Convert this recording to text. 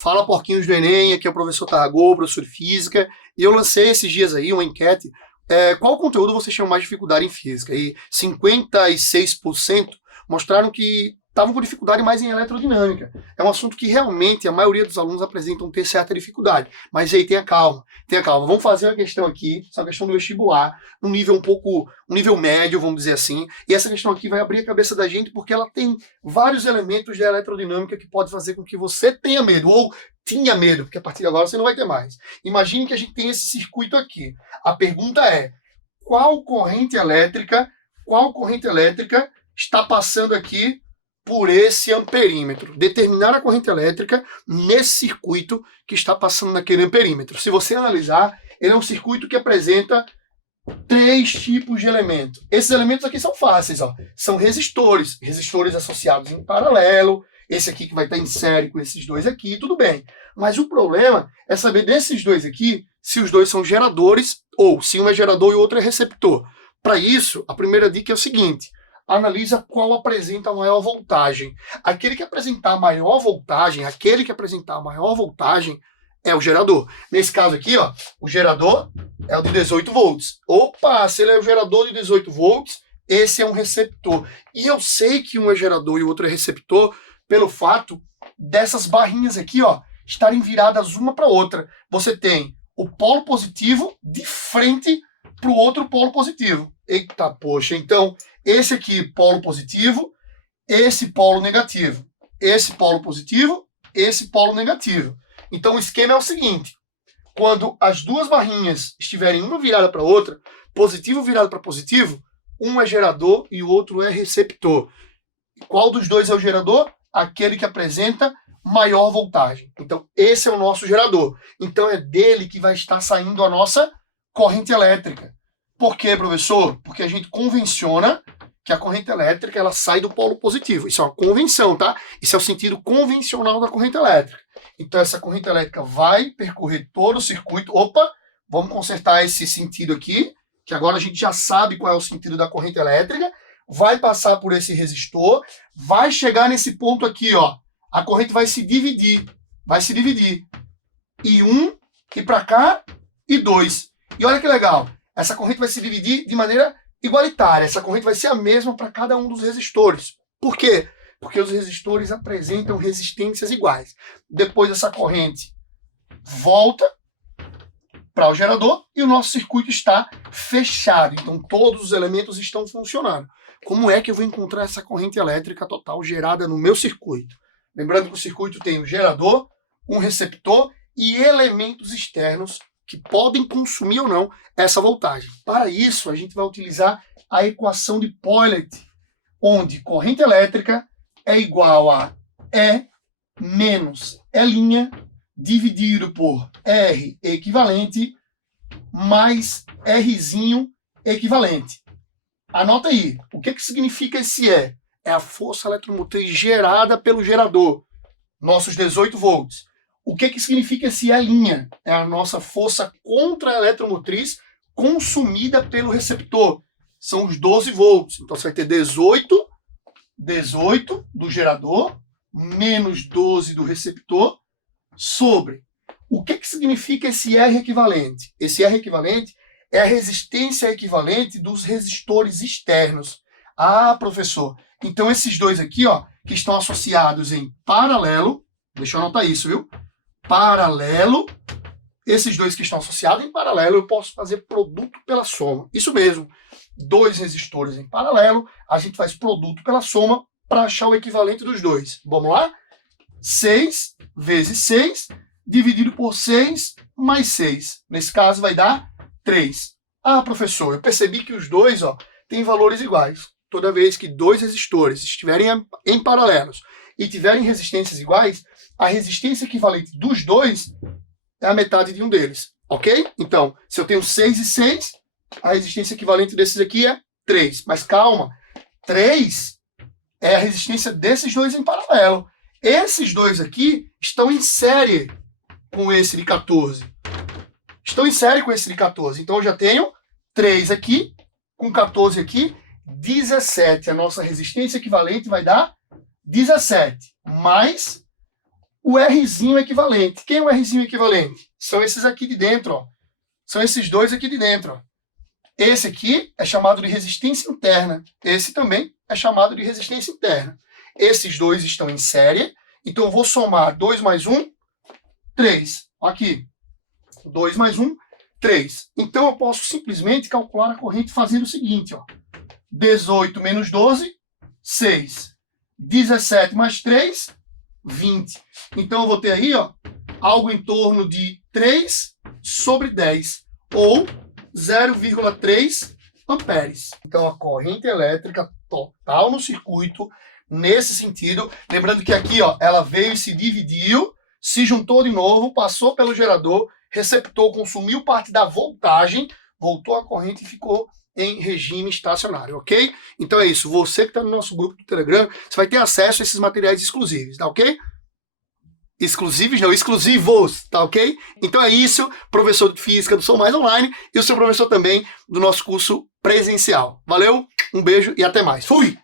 Fala, porquinhos do Enem, aqui é o professor Tarragô, professor de Física, e eu lancei esses dias aí uma enquete, qual conteúdo vocês tinham mais dificuldade em Física? E 56% mostraram que estavam com dificuldade mais em Eletrodinâmica. É um assunto que realmente a maioria dos alunos apresentam ter certa dificuldade, mas aí tenha calma, tenha calma. Vamos fazer uma questão aqui, essa questão do vestibular, num nível um nível médio, vamos dizer assim, e essa questão aqui vai abrir a cabeça da gente porque ela tem vários elementos de eletrodinâmica que pode fazer com que você tenha medo, ou tinha medo, porque a partir de agora você não vai ter mais. Imagine que a gente tem esse circuito aqui. A pergunta é, qual corrente elétrica está passando aqui por esse amperímetro? Determinar a corrente elétrica nesse circuito que está passando naquele amperímetro. Se você analisar, ele é um circuito que apresenta três tipos de elementos. Esses elementos aqui são fáceis, ó. São resistores associados em paralelo, esse aqui que vai estar em série com esses dois aqui, tudo bem. Mas o problema é saber desses dois aqui, se os dois são geradores, ou se um é gerador e o outro é receptor. Para isso, a primeira dica é o seguinte: analisa qual apresenta a maior voltagem. Aquele que apresentar a maior voltagem é o gerador. Nesse caso aqui, ó, o gerador é o de 18 volts. Opa, se ele é o gerador de 18 volts, esse é um receptor. E eu sei que um é gerador e o outro é receptor pelo fato dessas barrinhas aqui, ó, estarem viradas uma para outra. Você tem o polo positivo de frente para o outro polo positivo. Eita, poxa, então esse aqui polo positivo, esse polo negativo, esse polo positivo, esse polo negativo. Então o esquema é o seguinte: quando as duas barrinhas estiverem uma virada para outra, positivo virado para positivo, um é gerador e o outro é receptor. Qual dos dois é o gerador? Aquele que apresenta maior voltagem. Então esse é o nosso gerador. Então é dele que vai estar saindo a nossa corrente elétrica. Por quê, professor? Porque a gente convenciona que a corrente elétrica ela sai do polo positivo. Isso é uma convenção, tá? Isso é o sentido convencional da corrente elétrica. Então essa corrente elétrica vai percorrer todo o circuito. Opa, vamos consertar esse sentido aqui, que agora a gente já sabe qual é o sentido da corrente elétrica. Vai passar por esse resistor, vai chegar nesse ponto aqui, ó. A corrente vai se dividir. E e para cá, e 2. E olha que legal, essa corrente vai se dividir de maneira igualitária. Essa corrente vai ser a mesma para cada um dos resistores. Por quê? Porque os resistores apresentam resistências iguais. Depois essa corrente volta para o gerador e o nosso circuito está fechado. Então todos os elementos estão funcionando. Como é que eu vou encontrar essa corrente elétrica total gerada no meu circuito? Lembrando que o circuito tem um gerador, um receptor e elementos externos que podem consumir ou não essa voltagem. Para isso, a gente vai utilizar a equação de Poilet, onde corrente elétrica é igual a E menos E' dividido por R equivalente mais Rzinho equivalente. Anota aí, o que significa esse E? É a força eletromotriz gerada pelo gerador, nossos 18 volts. O que significa esse E'? É a nossa força contra-eletromotriz consumida pelo receptor. São os 12 volts. Então você vai ter 18 do gerador, menos 12 do receptor, sobre. O que significa esse R equivalente? Esse R equivalente é a resistência equivalente dos resistores externos. Ah, professor, então esses dois aqui, ó, que estão associados em paralelo, deixa eu anotar isso, viu? Paralelo, esses dois que estão associados em paralelo, eu posso fazer produto pela soma. Isso mesmo, dois resistores em paralelo, a gente faz produto pela soma para achar o equivalente dos dois. Vamos lá? 6 vezes 6, dividido por 6 mais 6. Nesse caso vai dar 3. Ah, professor, eu percebi que os dois, ó, têm valores iguais. Toda vez que dois resistores estiverem em paralelos e tiverem resistências iguais, a resistência equivalente dos dois é a metade de um deles, ok? Então, se eu tenho 6 e 6, a resistência equivalente desses aqui é 3. Mas calma, 3 é a resistência desses dois em paralelo. Esses dois aqui estão em série com esse de 14. Então eu já tenho 3 aqui, com 14 aqui, 17. A nossa resistência equivalente vai dar 17. Mais o Rzinho equivalente. Quem é o Rzinho equivalente? São esses aqui de dentro, ó. São esses dois aqui de dentro, ó. Esse aqui é chamado de resistência interna. Esse também é chamado de resistência interna. Esses dois estão em série. Então eu vou somar 2 mais 1, 3. Aqui. 2 mais 1, 3. Então eu posso simplesmente calcular a corrente fazendo o seguinte, ó. 18 menos 12, 6. 17 mais 3, 20. Então eu vou ter aí, ó, algo em torno de 3 sobre 10, ou 0,3 amperes. Então a corrente elétrica total no circuito, nesse sentido, lembrando que aqui, ó, ela veio e se dividiu, se juntou de novo, passou pelo gerador, receptor consumiu parte da voltagem, voltou a corrente e ficou em regime estacionário, ok? Então é isso, você que está no nosso grupo do Telegram, você vai ter acesso a esses materiais exclusivos, tá ok? Exclusivos não, exclusivos, tá ok? Então é isso, professor de Física do Sou Mais Online e o seu professor também do nosso curso presencial. Valeu, um beijo e até mais. Fui!